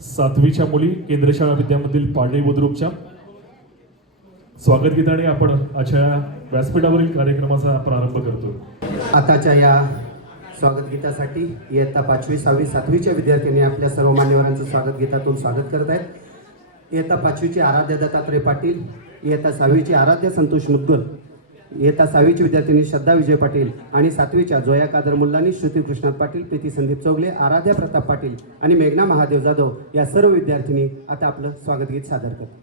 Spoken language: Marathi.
7वीच्या मुली केंद्र शाळा विद्यामंदिर पाडळी बुद्रुकच्या स्वागत गीताने आपण आजच्या व्यासपीठावरील कार्यक्रमाचा प्रारंभ करतो। आताच्या या स्वागत गीतासाठी इयत्ता 5वी 6वी 7वीच्या विद्यार्थ्यांनी आपल्या सर्व मान्यवरांचं स्वागत गीतातून स्वागत करत आहेत। इयत्ता 5वीची आराध्य दत्तात्रय पाटील, इयत्ता 6वीची आराध्य संतोष मुद्गल, इयत्ता 6वीची विद्यार्थिनी श्रद्धा विजय पाटील आणि 7वीच्या जोया कादर मुल्लानी, श्रुती कृष्णात पाटील, प्रीती संदीप चौगले, आराध्या प्रताप पाटील आणि मेघना महादेव जाधव या सर्व विद्यार्थिनी आता आपलं स्वागत गीत सादर करतात।